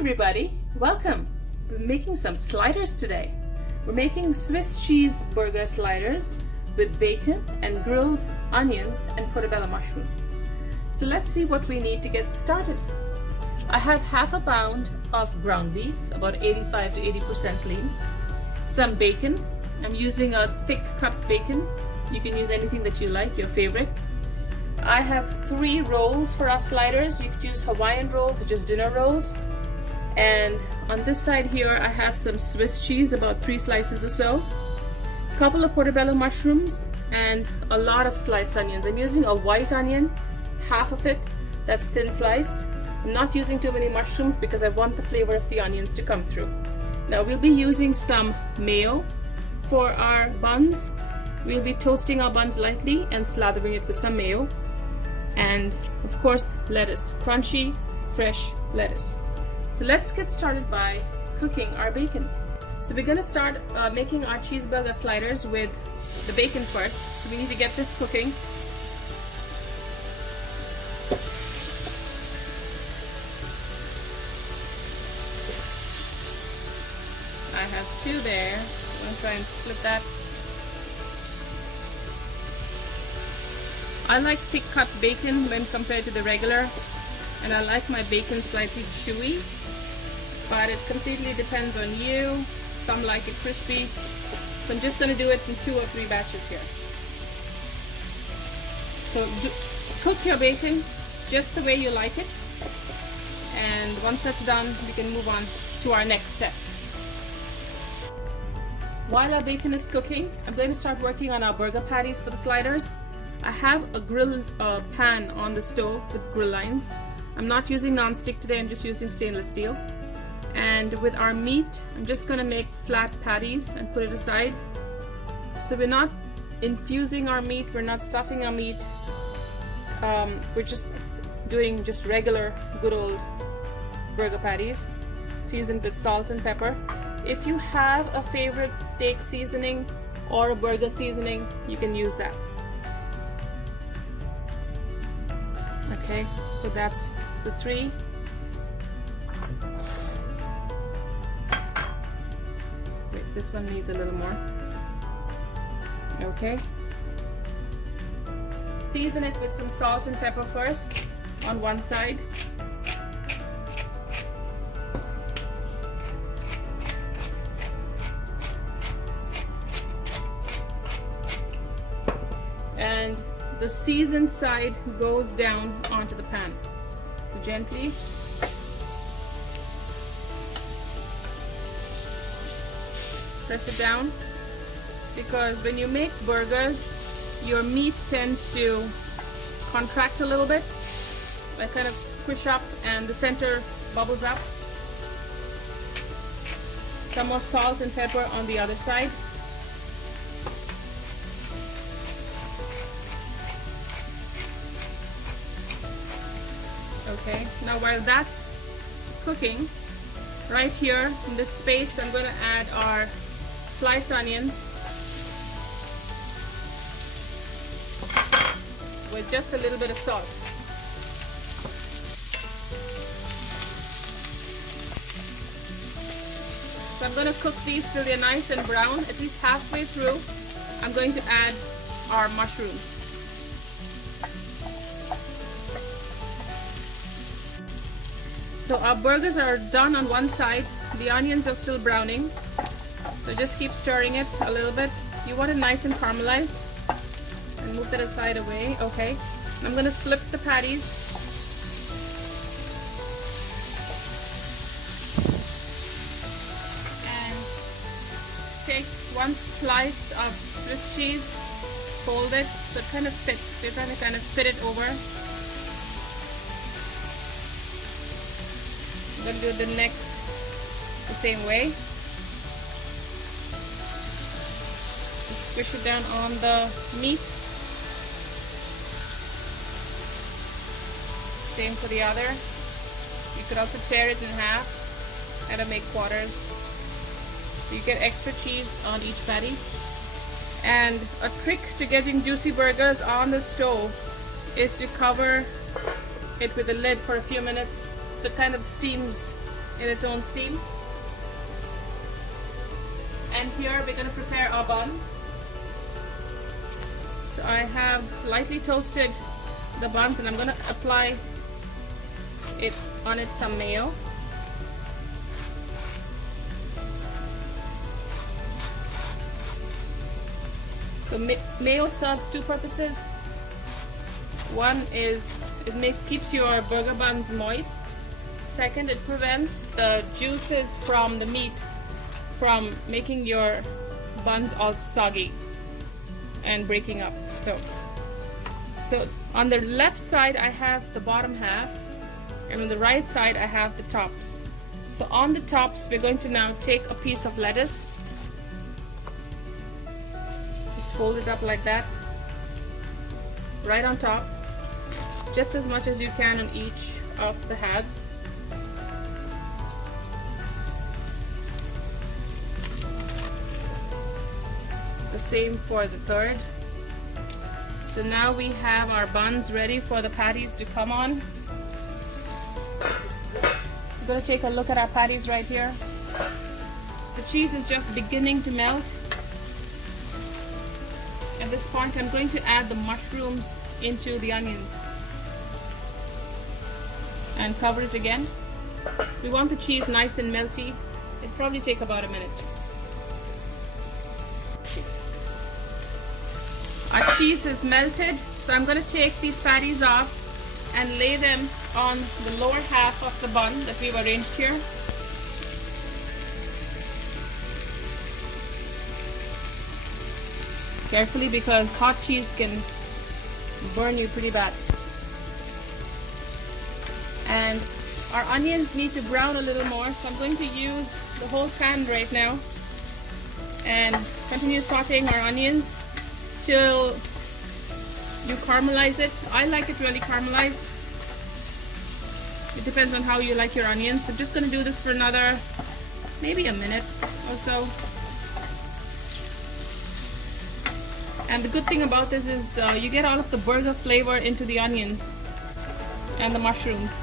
everybody, welcome. We're making some sliders today. We're making Swiss cheese burger sliders with bacon and grilled onions and portobello mushrooms. So let's see what we need to get started. I have half a pound of ground beef, about 85 to 80% lean, some bacon. I'm using a thick cut bacon. You can use anything that you like, your favorite. I have 3 rolls for our sliders. You could use Hawaiian rolls or just dinner rolls. And on this side here, I have some Swiss cheese, about 3 slices or so, a couple of portobello mushrooms, and a lot of sliced onions. I'm using a white onion, half of it, that's thin sliced. I'm not using too many mushrooms because I want the flavor of the onions to come through. Now we'll be using some mayo for our buns. We'll be toasting our buns lightly and slathering it with some mayo. And of course, lettuce, crunchy, fresh lettuce. So let's get started by cooking our bacon. So we're gonna start making our cheeseburger sliders with the bacon first. So we need to get this cooking. I have 2 there. I'm gonna try and flip that. I like thick cut bacon when compared to the regular, and I like my bacon slightly chewy, but it completely depends on you. Some like it crispy, so I'm just going to do it in 2 or 3 batches here. So cook your bacon just the way you like it, and once that's done, we can move on to our next step. While our bacon is cooking, I'm going to start working on our burger patties for the sliders. I have a grill pan on the stove with grill lines. I'm not using non-stick today, I'm just using stainless steel. And with our meat, I'm just going to make flat patties and put it aside. So we're not infusing our meat, we're not stuffing our meat. We're just doing just regular good old burger patties, seasoned with salt and pepper. If you have a favorite steak seasoning or a burger seasoning, you can use that. Okay, so that's the 3. Wait, this one needs a little more. Okay. Season it with some salt and pepper first on one side. And the seasoned side goes down onto the pan. So gently. Press it down, because when you make burgers, your meat tends to contract a little bit, like kind of squish up, and the center bubbles up. Some more salt and pepper on the other side. Okay, now while that's cooking, right here in this space, I'm going to add our sliced onions with just a little bit of salt. So I'm going to cook these till they're nice and brown. At least halfway through, I'm going to add our mushrooms. So our burgers are done on one side. The onions are still browning. So just keep stirring it a little bit. You want it nice and caramelized. And move that aside away. Okay. I'm going to flip the patties. And take one slice of Swiss cheese. Fold it so it kind of fits. You're trying to kind of fit it over. I'm going to do the next the same way. Just squish it down on the meat. Same for the other. You could also tear it in half and make quarters. So you get extra cheese on each patty. And a trick to getting juicy burgers on the stove is to cover it with a lid for a few minutes so it kind of steams in its own steam. And here we're going to prepare our buns. So I have lightly toasted the buns and I'm going to apply it on it some mayo. So mayo serves two purposes. One is it keeps your burger buns moist. Second, it prevents the juices from the meat from making your buns all soggy and breaking up. So on the left side I have the bottom half, and on the right side I have the tops. So on the tops we're going to now take a piece of lettuce, just fold it up like that, right on top, just as much as you can on each of the halves. The same for the third. So now we have our buns ready for the patties to come on. I'm going to take a look at our patties right here. The cheese is just beginning to melt. At this point I'm going to add the mushrooms into the onions and cover it again. We want the cheese nice and melty. It'll probably take about a minute. Our cheese is melted, so I'm going to take these patties off and lay them on the lower half of the bun that we've arranged here. Carefully, because hot cheese can burn you pretty bad. And our onions need to brown a little more, so I'm going to use the whole pan right now and continue sauteing our onions till you caramelize it. I like it really caramelized. It depends on how you like your onions. I'm just going to do this for another maybe a minute or so. And the good thing about this is you get all of the burger flavor into the onions and the mushrooms.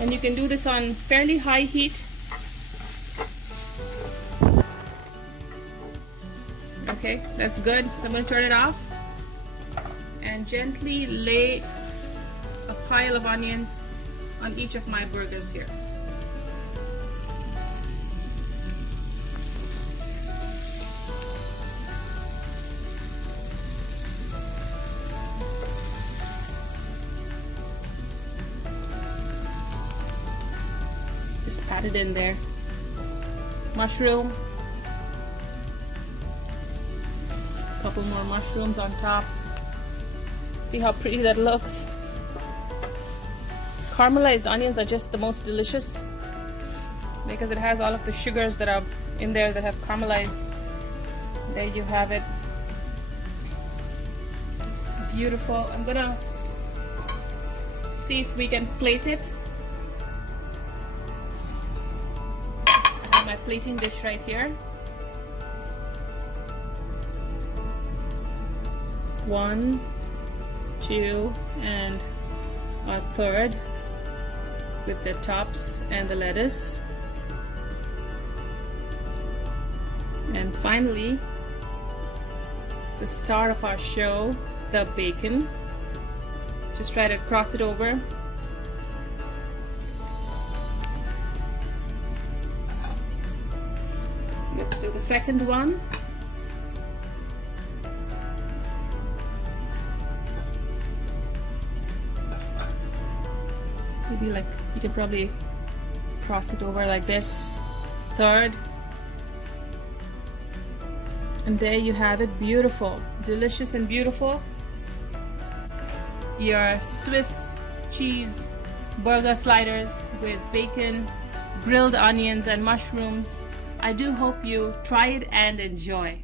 And you can do this on fairly high heat. Okay, that's good. So I'm going to turn it off and gently lay a pile of onions on each of my burgers here. Just pat it in there. Mushroom. A couple more mushrooms on top. See how pretty that looks. Caramelized onions are just the most delicious because it has all of the sugars that are in there that have caramelized. There you have it. Beautiful. I'm gonna see if we can plate it. My plating dish right here. One, two, and our third with the tops and the lettuce. And finally, the star of our show, the bacon. Just try to cross it over. Let's do the second one. Maybe like you can probably cross it over like this. Third. And there you have it. Beautiful. Delicious and beautiful. Your Swiss cheese burger sliders with bacon, grilled onions and mushrooms. I do hope you try it and enjoy.